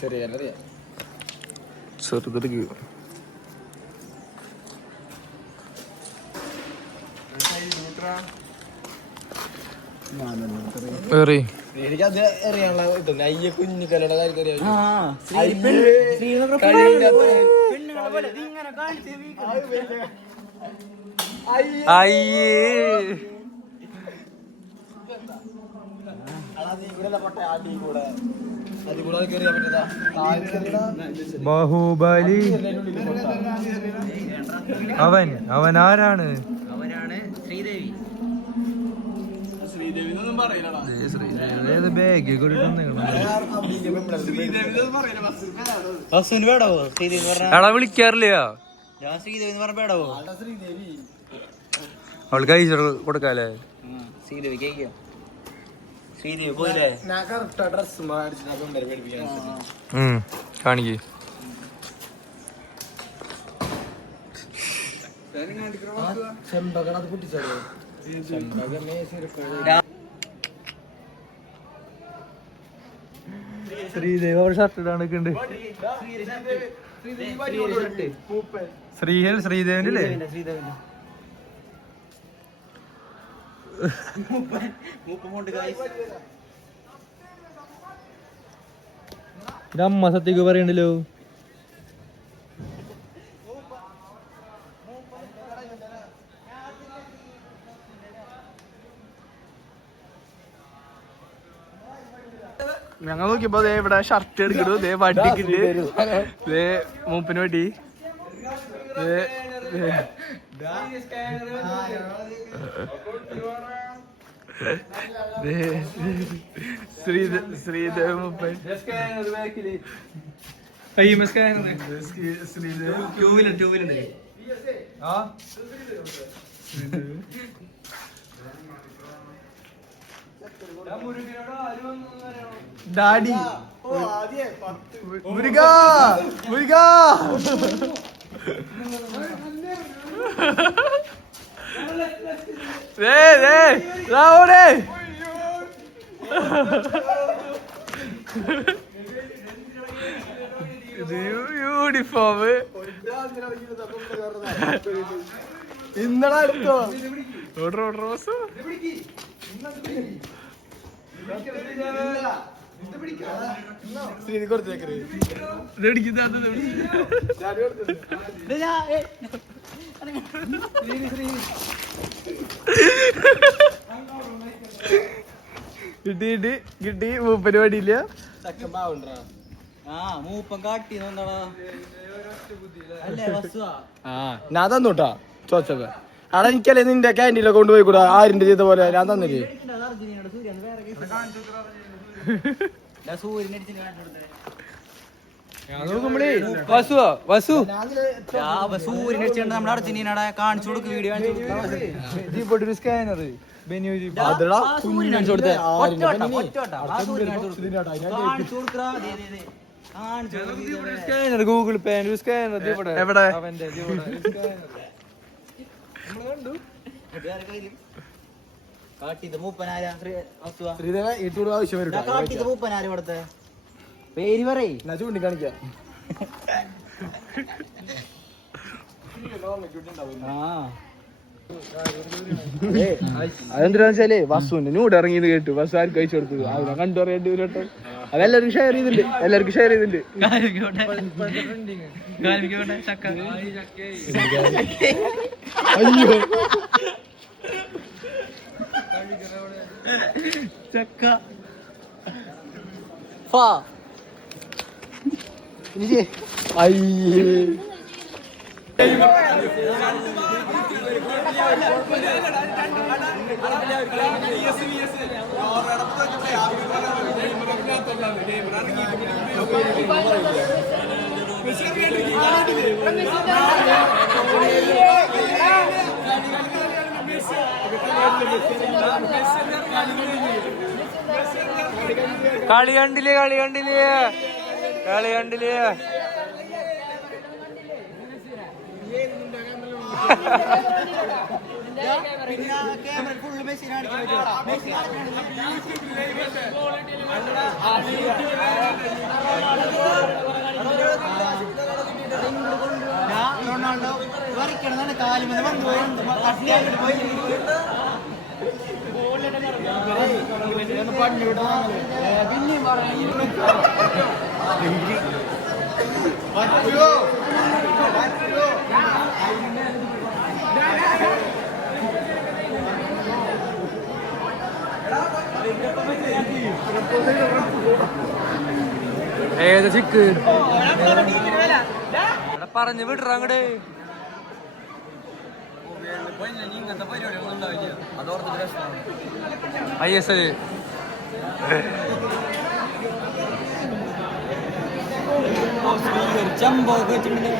ചെറുതെടുക്ക് എനിക്കത് അറിയാനുള്ള കിട്ടും അയ്യ കുഞ്ഞിക്കലയുടെ കാര്യം ബാഹുബലി അവൻ ആരാണ്? ശ്രീദേവി. ഏത് ബാഗ് എടാ വിളിക്കാറില്ല. അവൾക്ക് കഴിച്ചു കൊടുക്കാല്ലേ? കാണിക്ക്. ശ്രീദേവ് അവിടെ ഷർട്ട് ഇടാനൊക്കെയുണ്ട്. ശ്രീദേവിന്റെ അമ്മ സത്യക്ക് പറയണ്ടല്ലോ. ഞങ്ങൾ നോക്കിയപ്പോ ഇവിടെ ഷർട്ട് എടുക്കണു, വടിക്കിട്ട് മൂപ്പിന് വടി. ശ്രീദേവ് മൂപ്പൻ ഡാഡി മുരുക മുരുക യൂണിഫോം ഇന്നലെ എടുത്തോ? ഓർഡർ ഓർഡർ ബസ് കിട്ടി മൂപ്പന് പടിയില്ല. ഞാൻ തന്നൂട്ടാ ചോദിച്ചപ്പോ. അവിടെ എനിക്കല്ലേ നിന്റെ ക്യാൻറ്റീനിലൊക്കെ കൊണ്ടുപോയി കൂടാ, ആരിന്റെ ചെയ്ത പോലെ ഞാൻ തന്നില്ലേ. കാണിച്ചു കൊടുക്കും വീഡിയോ സ്കാനർ ഗൂഗിൾ പേ സ്കാനർ എവിടെ? പേര് പറയ്. ചൂണ്ടിക്കാണിക്കാം. അതെന്തിനാന്ന് വെച്ചാലേ വസുവിന്റെ നൂട് ഇറങ്ങിയത് കേട്ടു. വസു ആർക്ക് കഴിച്ചു കൊടുത്തത് അതിനെ കണ്ടു പറയേണ്ടി വരും കേട്ടോ. അതെല്ലാവർക്കും ഷെയർ ചെയ്തിട്ടുണ്ട്. അയ്യോ ചക്ക അയ്യേ കളി കണ്ടില്ലേ? ക്യാമറ ഫുള്ള് മെസ്സിനാണ് റൊണാൾഡോ വരയ്ക്കണമെന്നാണ് കാലും വന്നു പോയി കട്ടിയായിട്ട് പോയി പിന്നെയും ഏത് ചിക്ക് പറഞ്ഞു വിടറ അങ്ങട് ISL ചമ്പോ വെച്ചിട്ടുണ്ട്